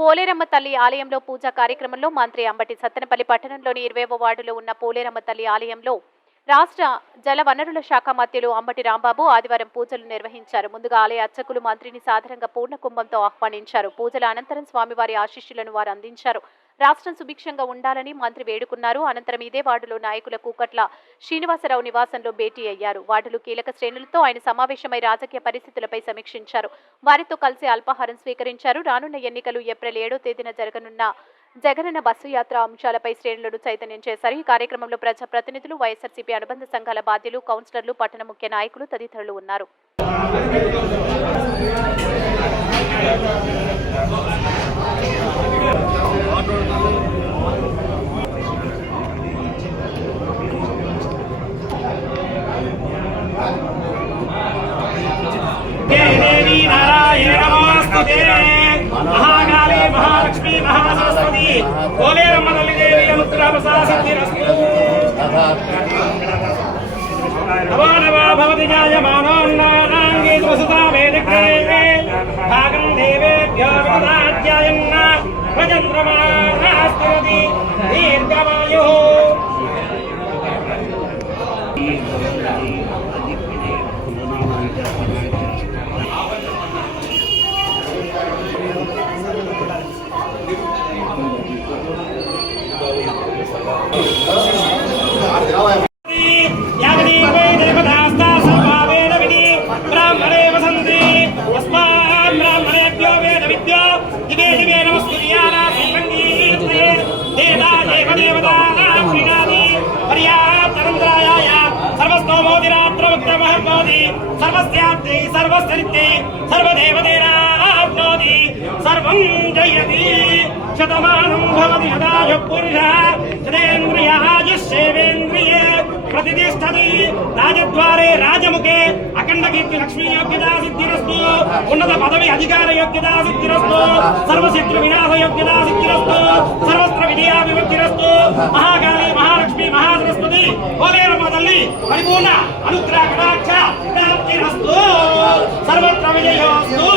పోలేరమ్మ తల్లి ఆలయంలో పూజా కార్యక్రమంలో మంత్రి అంబటి సత్తెనపల్లి పట్టణంలోని 20వ వార్డులో ఉన్న పోలేరమ్మ తల్లి ఆలయంలో రాష్ట్ర జల వనరుల శాఖ మంత్రులు అంబటి రాంబాబు ఆదివారం పూజలు నిర్వహించారు. ముందుగా ఆలయ అర్చకులు మంత్రిని సాదరంగా పూర్ణ కుంభంతో ఆహ్వానించారు. పూజల అనంతరం స్వామివారి ఆశీస్సులను వారు అందించారు. రాష్ట్రం సుభిక్షంగా ఉండాలని మంత్రి వేడుకున్నారు. అనంతరం ఇదే వార్డులో నాయకుల కూకట్ల శ్రీనివాసరావు నివాసంలో భేటీ అయ్యారు. వార్డులో కీలక శ్రేణులతో ఆయన సమావేశమై రాజకీయ పరిస్థితులపై సమీక్షించారు. వారితో కలిసి అల్పాహారం స్వీకరించారు. రానున్న ఎన్నికలు ఏప్రిల్ 7వ తేదీన జరగనున్న జగనన్న బస్సు యాత్ర అంశాలపై శ్రేణులను చైతన్యం చేశారు. ఈ కార్యక్రమంలో ప్రజాప్రతినిధులు, వైఎస్ఆర్సీపీ అనుబంధ సంఘాల బాధ్యులు, కౌన్సిలర్లు, పట్టణ ముఖ్య నాయకులు తదితరులు ఉన్నారు. महाकाली महालक्ष्मी महासरस्वती पोलेरम्म तल्ली देवी अनुग्रहप्रसादसिद्धिरस्तु नमो नमः भवति जायमानोन्नानाङ्गे वसुता वेदिके भागं देवेभ्यो विदधाध्यायन्न प्रचन्द्रमानास्तुति दीर्घमायुः सर्वस्याप्ति सर्वस्थिति सर्वदेवदेराप्नोति सर्वं जयति शतमानं भवति शतायुः पुरुषः शतेन्द्रियायुष्येवेन्द्रिये प्रतिष्ठति राजद्वारे राजमुखे अखण्डकीर्ति लक्ष्मी योग्यता सिद्धिरस्तु उन्नत पदवी अधिकार योग्यता सिद्धिरस्तु सर्वशत्रु विनाश योग्यता सिद्धिरस्तु सर्वस्त्र विजयाभिवृद्धिरस्तु महाकाली महालक्ष्मी महासरस्वती पोलेरम्म तल्ली परिपूर्ण अनुग्रह कटाक्ष प्राप्तिरस्तु सर्वत्र विजयोस्तु।